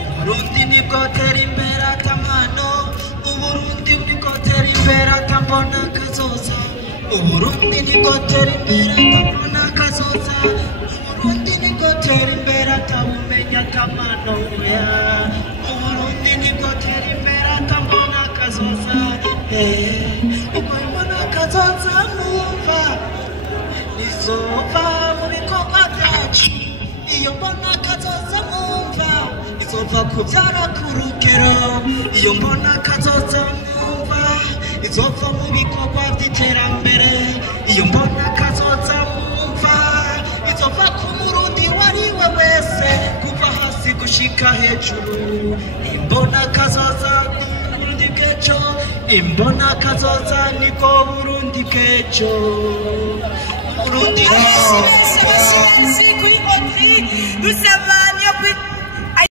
Uburundi nibwo tera imbere atamano, Uburundi nibwo tera imbere atambona kazoza, Uburundi nibwo tera imbere atambona kazoza, Uburundi nibwo tera imbere atabumenya atamano ya, Uburundi nibwo tera imbere atambona kazoza, uko imona kazoza mwumva nizova mu bikorwa byacu, iyo mbona kazoza mwumva izova kubyara ku rugero, iyo mbona kazoza mwumva izova mu bikorwa by'iterambere, iyo mbona kazoza mwumva izova ku murundi wariwe wese kuva hasi gushika hejuru, imbona kazoza Burundi bw'ejo, imbona kazoza nibwo Burundi bw'ejo. Burundi Merci kuri Audrey, nous savons